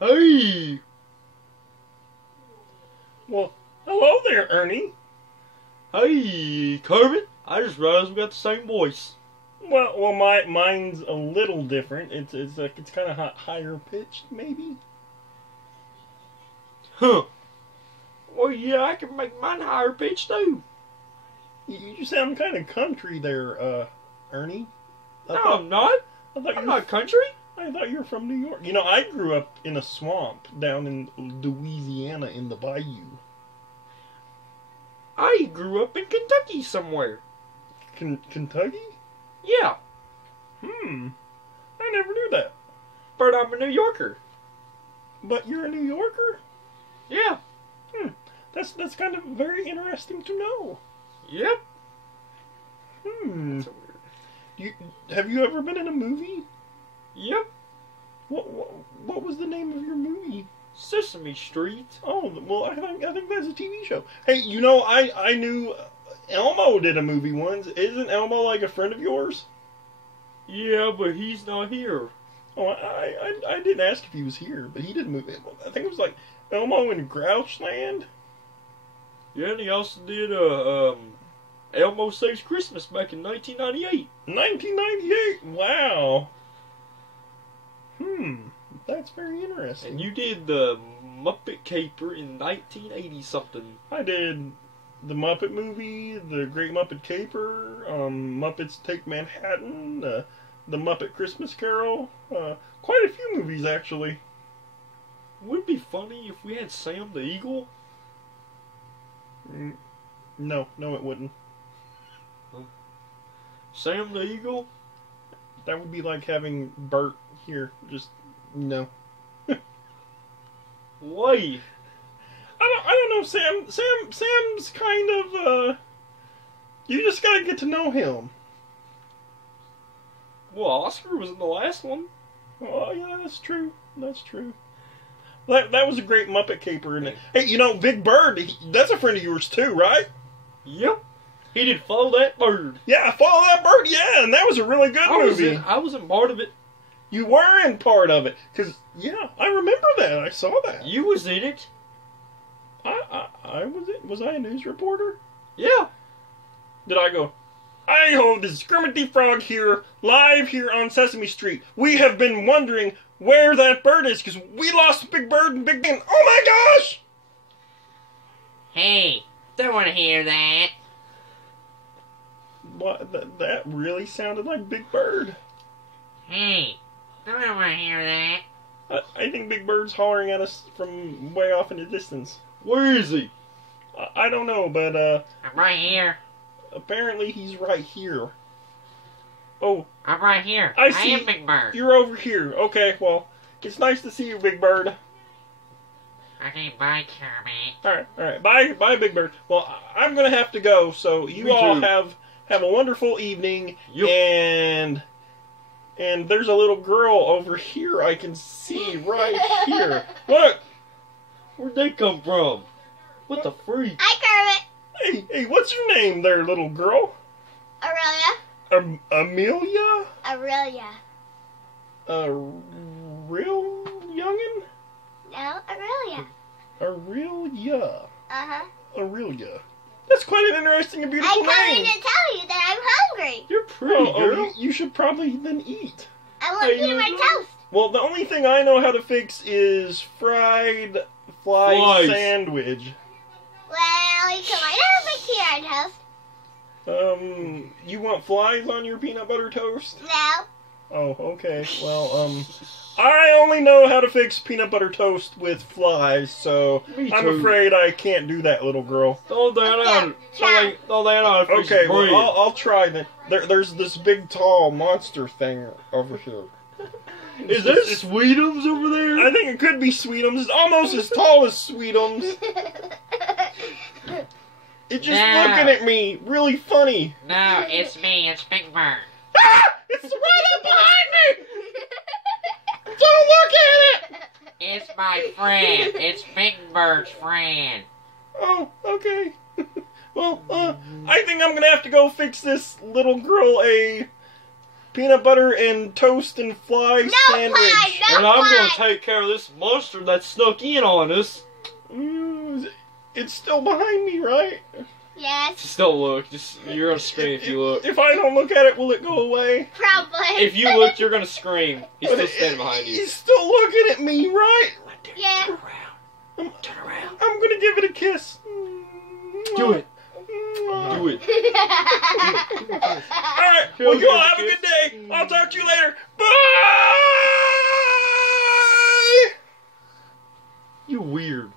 Hey! Well, hello there, Ernie. Hey, Kermit! I just realized we got the same voice. Well, mine's a little different. It's kind of higher pitched, maybe. Huh. Well, yeah, I can make mine higher pitched too. You sound kind of country there, Ernie. No, I'm not. I'm not country. I thought you were from New York. You know, I grew up in a swamp down in Louisiana in the bayou. I grew up in Kentucky somewhere. Kentucky? Yeah. I never knew that. But I'm a New Yorker. But you're a New Yorker? Yeah. That's kind of very interesting to know. Yep. Have you ever been in a movie? Yep. What was the name of your movie? Sesame Street. Oh, well, I think that's a TV show. Hey, you know, I knew Elmo did a movie once. Isn't Elmo like a friend of yours? Yeah, but he's not here. Oh, I didn't ask if he was here, but he did a movie. I think it was like Elmo in Grouchland. Yeah, and he also did Elmo Saves Christmas back in 1998. 1998. Wow. That's very interesting. And you did the Muppet Caper in 1980 something. I did the Muppet movie, the Great Muppet Caper, Muppets Take Manhattan, the Muppet Christmas Carol. Quite a few movies, actually. Would it be funny if we had Sam the Eagle? No, it wouldn't. Sam the Eagle? That would be like having Bert here. Just, no. Why? I don't know, Sam's kind of, you just gotta get to know him. Well, Oscar was in the last one. Oh, yeah, that's true. That was a great Muppet Caper, isn't it? Hey, you know, Big Bird, that's a friend of yours too, right? Yep. He did Follow That Bird. Yeah, Follow That Bird, yeah, and that was a really good movie. I was in part of it. You were in part of it, because, yeah, I remember that. I saw that. You was in it. I was it. Was I a news reporter? Yeah. Did I go, "Hi-ho, this is Kermit the Frog here, live here on Sesame Street. We have been wondering where that bird is, because we lost Big Bird and Big Ben. Oh my gosh!" Hey, don't want to hear that. What? That really sounded like Big Bird. Hey, don't want to hear that. I think Big Bird's hollering at us from way off in the distance. Where is he? I don't know, but I'm right here. apparently he's right here. Oh, I'm right here. I see. am Big Bird. You're over here. Okay, well, it's nice to see you, Big Bird. Okay, bye, Kermit. All right. Bye, Big Bird. Well, I'm gonna have to go. So you Me all too. have a wonderful evening. Yep. And there's a little girl over here I can see right here. Look. Where'd they come from? What the freak? Hi, Kermit. Hey, what's your name there, little girl? Aurelia. Amelia? Aurelia. A real youngin? No, Aurelia. Aurelia. Uh-huh. Aurelia. That's quite an interesting and beautiful I'm coming name. to tell you that I'm hungry. You're pretty, girl. Oh, you should probably then eat. I want Hey, to eat my you- toast. Well, the only thing I know how to fix is fried fly Flies. sandwich. Well, you can learn how to make peanut toast. You want flies on your peanut butter toast? No. Oh, okay. Well, I only know how to fix peanut butter toast with flies, so Me I'm too. afraid I can't do that, little girl. Throw that out. Throw that out. Okay, well, I'll try then. There's this big, tall monster thing over here. Is that Sweetums over there? I think it could be Sweetums. It's almost as tall as Sweetums. It's just No. looking at me, really funny. No, it's me. It's Big Bird. Ah! It's right up behind me! Don't look at it! It's my friend. It's Big Bird's friend. Oh, okay. Well, I think I'm gonna have to go fix this little girl peanut butter and toast and fly No sandwich. fly, no And I'm gonna fly. take care of this monster that snuck in on us. It's still behind me, right? Yes, Just don't look. You're gonna scream if you look. If I don't look at it, will it go away? probably. If you look, you're gonna scream. He's still standing behind you. He's still looking at me, right? Yeah. Turn around. Turn around. I'm gonna give it a kiss. Do it. Do Do it. Alright, well, you all have a good day. I'll talk to you later. Bye! You weird.